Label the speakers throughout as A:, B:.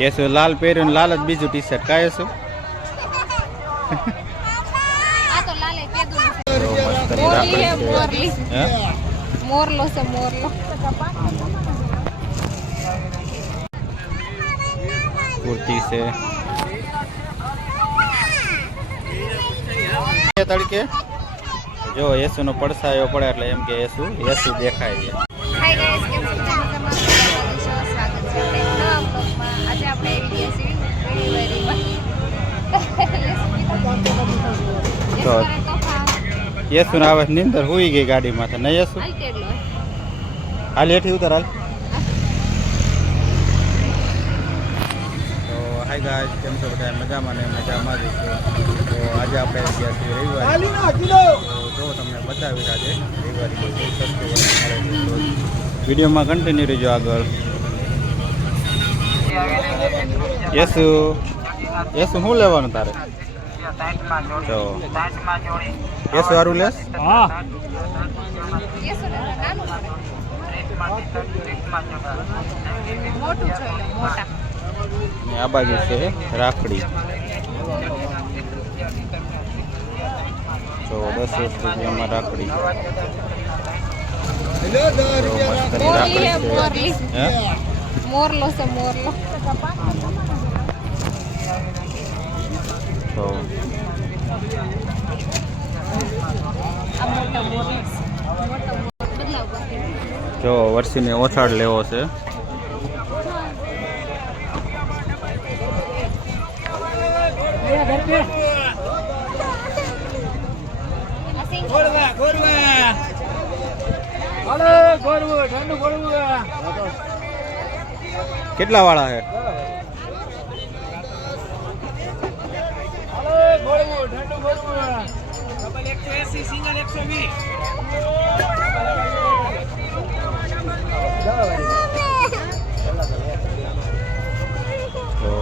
A: કેશું લાલ પહેર્યું ને લાલ જ બીજું ટી શર્ટ કાય શું
B: આ તો લાલે પેદું
A: મસ્ત
B: મોરલી હે? મોરલી
A: હે
B: મોરલો છે મોરલો.
A: કુર્તી છે. તડકે? જો યેસુ નો પડસાયો પડે એટલે એમ કે યેસુ યેસુ દેખાય છે. તો યેસુ ને આવે નીંદર હુઈ ગઈ ગાડીમાં નહીં યેસુ? હાલ હેઠી ઉતર હાલ. તો હાય ગાઈસ કેમ છો બધા મજામાં ને મજામાં જ તો આજે આપણે ગયા છીએ રવિવાર. તો તમને બતાવી રવિવારે વસ્તુ છે તો વિડીયોમાં કન્ટિન્યુ રહેજો આગળ. યેસુ યેસુ શું લેવાનું તારે? તો યેસુ સારું લેસ?
C: હા.
A: આ બાજુ છે રાખડી. તો દસ રૂપિયામાં રાખડી. તો મસ્તની
B: મોરલી. હે?
A: રાખડી
B: મોરલી
A: છે
B: મોરલો છે મોરલો
A: તો. જો વર્ષીને ઓછાડ લેવો છે કેટલા વાળા છે તો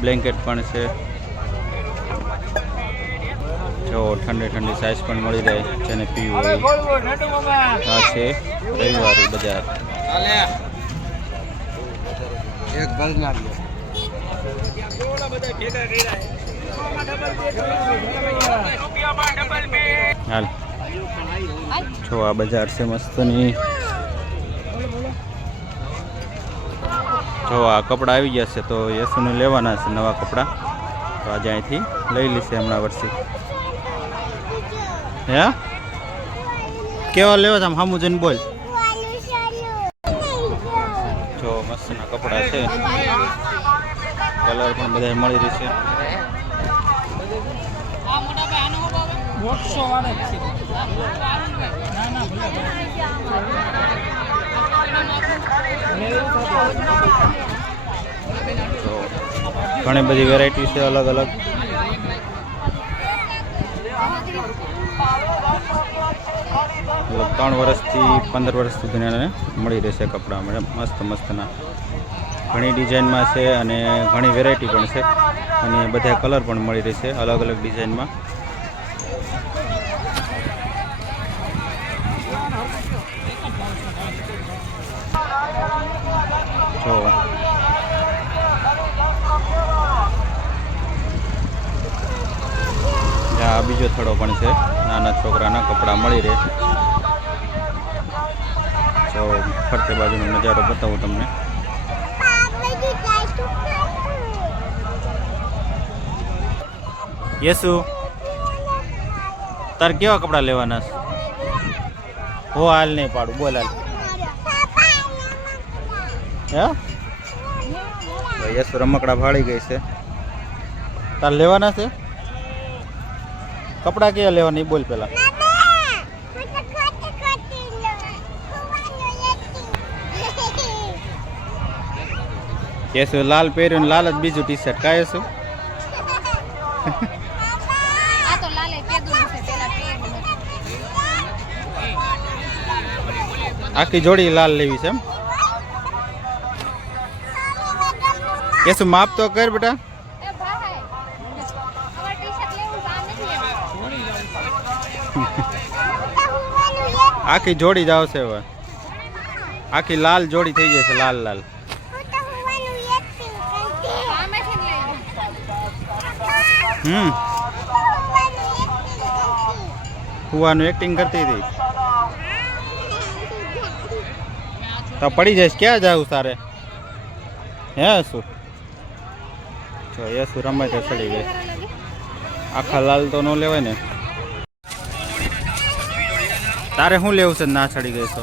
A: બ્લેન્કેટ પણ છે. જો ઠંડી ઠંડી સાઈઝ પણ મળી રહે જેને પીવું હોય. આ છે રવિવારી બજાર.
D: એક ભલ
A: હાલ. જો આ બજાર છે મસ્તની. જો આ કપડાં આવી ગયા છે તો યશુને લેવાના છે નવા કપડાં. તો આજે અહીંથી લઈ લેશે હમણાં વર્ષી. હે? કેવા લેવા છે આમ સામું જઈને બોલ. જો મસ્તના કપડાં છે. કલર પણ બધા મળી રહેશે
C: દોઢસો વાળા જ છે. ના ના
A: ઘણી બધી વેરાયટી છે, અલગ અલગ. ત્રણ વર્ષથી પંદર વર્ષ સુધી એને મળી રહેશે કપડાં. મસ્ત મસ્તના. ઘણી ડિઝાઇનમાં છે અને ઘણી વેરાયટી પણ છે. અને બધા કલર પણ મળી રહેશે અલગ અલગ ડિઝાઇનમાં. જો આ બીજો થડો પણ છે. નાના છોકરાના કપડાં મળી રહે. તો ફરતે બાજુનો નજારો બતાવું તમને. યસુ, તાર કેવા કપડાં લેવાના છે? હો હાલ નહીં પાડું, બોલ હાલ. હે? ભાઈ યેસુ રમકડા ફાળી ગઈ છે. તાર લેવાના છે? કપડાં કયા લેવાના એ બોલ પેલા. કેશું લાલ પહેર્યું ને લાલ જ બીજું ટી શર્ટ કાય શું
B: આ તો લાલે પેદું છે પેલા પેદું
A: આખી જોડી લાલ લેવી છે એમ? એ શું માપ તો કર બેટા? આખી જોડી જ આવશે હવે. આખી લાલ જોડી થઈ જશે લાલ લાલ. હમ. કુવાનું એક્ટિંગ કરતી હતી. તો પડી જઈશ ક્યાં જાવ સારે હે શું? એ શું રમે તો ચડી ગઈ. આખા લાલ તો ન લેવાય ને. તારે શું લેવું છે ના ચડી ગઈ તો?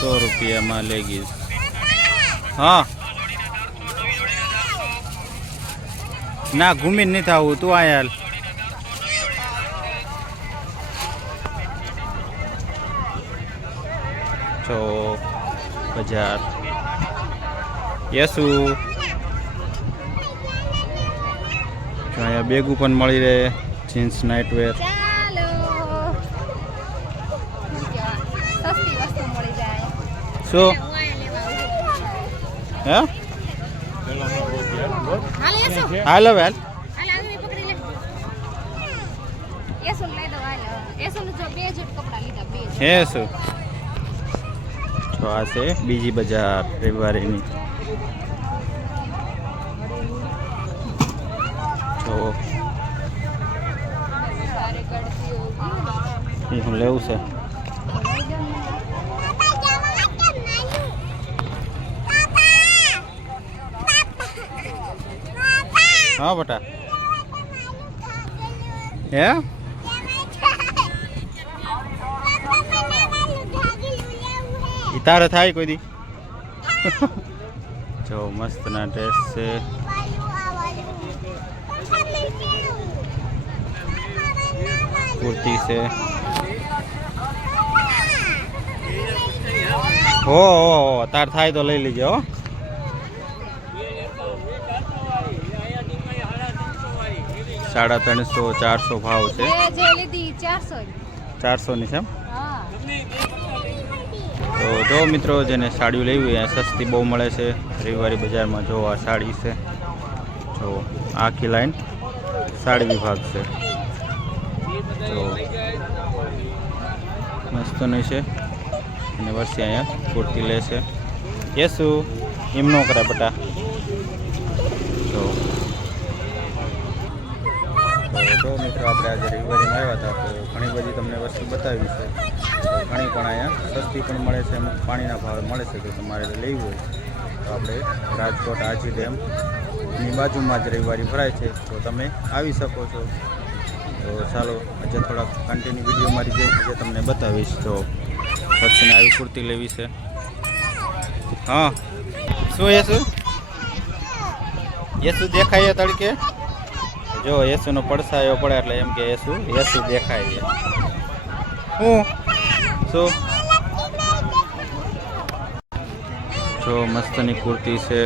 A: સો રૂપિયામાં લઈ ગઈ હા. ના ઘૂમીને નહીં થવું તું આયા છો બજાર. યસુ. અહીંયા બેગું પણ મળી રહે જીન્સ નાઇટવેર
B: શું? હું? હાલ
A: વેલ. હે શું? જો આ છે બીજી બજાર રવિવારીની હું લેવું છે? હા બટા. હે? તારે થાય કોઈ દી? જો મસ્ત ના ડ્રેસ છે. કુર્તી છે. હો તાર થાય તો લઈ લેજો હો. સાડા ત્રણસો ચારસો ભાવ છે. ચારસોની છે તો જો મિત્રો જેને સાડીઓ લેવી હોય સસ્તી બહુ મળે છે. રવિવારી બજારમાં જો આ સાડી છે. જો આખી લાઈન સાડી વિભાગ છે. તો મસ્ત નહીં છે. અને વર્ષે અહીંયા કુર્તી લે છે. શું એમ ન કરે બટા. તો તો મિત્રો આપણે આજે રવિવારીમાં આવ્યા હતા, તો ઘણી બધી તમને વસ્તુ બતાવી છે. ઘણી પણ અહીંયા સસ્તી પણ મળે છે અમુક પાણીના ભાવે મળે છે કે તમારે લેવી હોય. તો આપણે રાજકોટ આજી ડેમની બાજુમાં જ રવિવારી ભરાય છે, તો તમે આવી શકો છો. તો ચાલો, આજે થોડાક કન્ટિન્યુ વીડિયો મારી જે આજે તમને બતાવીશ, તો પછી આવી કુર્તી લેવી છે. હા. શું શું યેસુ દેખાય તડકે? જો યેસુનો પડછાયો પડે એટલે એમ કે યેસુ યેસુ દેખાય છે. હું? શું? જો મસ્તની કુર્તી છે.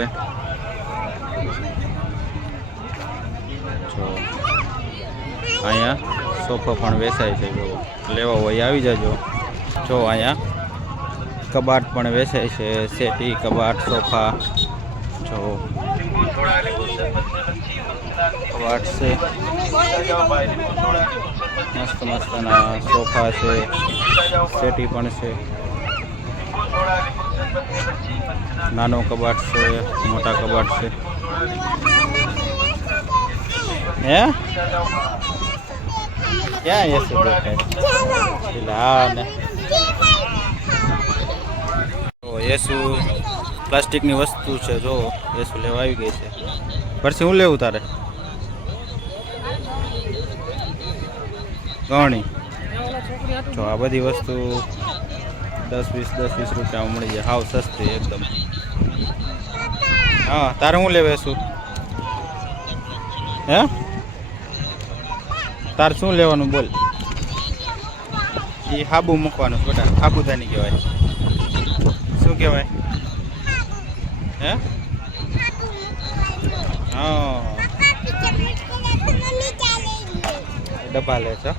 A: જો. અહીંયા સોફા પણ વેચાય છે જો. લેવા હોય આવી જાજો. જો અહીંયા કબાટ પણ વેચાય છે સેટી કબાટ સોફા. જો. કબાટ છે મસ્ત મસ્તના સોફા છે સેટી પણ છે નાનો કબાટ છે મોટા કબાટ છે હે ક્યાં યેસુ દેખાય એટલે હા ને તો યેસુ પ્લાસ્ટિકની વસ્તુ છે, જો યેસુ લેવા આવી ગઈ છે. પછી હું લેવું તારે? ઘણી જો આ બધી વસ્તુ દસ વીસ દસ વીસ રૂપિયામાં મળી જાય. હાવ સસ્તી એકદમ. હા, તારે હું લેવે શું? હે? તારે શું લેવાનું બોલ? એ હાબુ મૂકવાનું છે બેટા. હાબુદાની કહેવાય. શું કહેવાય? હે? હા. ડબ્બા લે છે.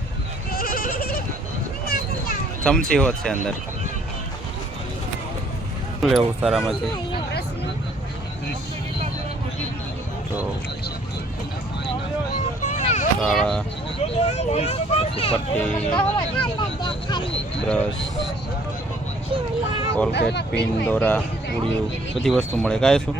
A: ચમચી હોત છે અંદર. લેવું સારામાંથી? તો પછી પટ્ટી બ્રશ કોલગેટ, પિન, દોરા ઉડિયું બધી વસ્તુ મળે. કાંઈ શું?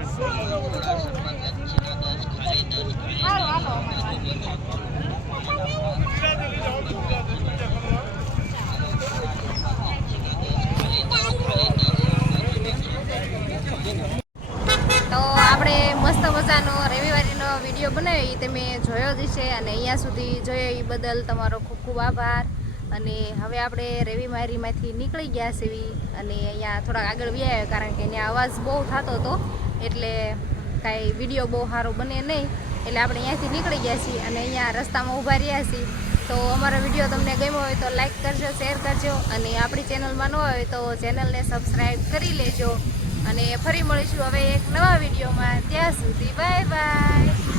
B: વીડિયો બનાવ્યો. એ તમે જોયો જ છે અને અહીંયા સુધી જોયો એ બદલ તમારો ખૂબ ખૂબ આભાર. અને હવે આપણે રવિવારીમાંથી નીકળી ગયા છીએ અને અહીંયા થોડાક આગળ વ્યાયા કારણ કે અહીંયા અવાજ બહુ થતો હતો. એટલે કાંઈ વીડિયો બહુ સારો બને નહીં. એટલે આપણે અહીંયાથી નીકળી ગયા છીએ અને અહીંયા રસ્તામાં ઊભા રહ્યા છીએ. તો અમારો વીડિયો તમને ગમ્યો હોય તો લાઈક કરજો, શેર કરજો અને આપણી ચેનલમાં ન હોય તો ચેનલને સબસ્ક્રાઈબ કરી લેજો. અને ફરી મળીશું હવે એક નવા વિડીયોમાં. ત્યાં સુધી બાય બાય.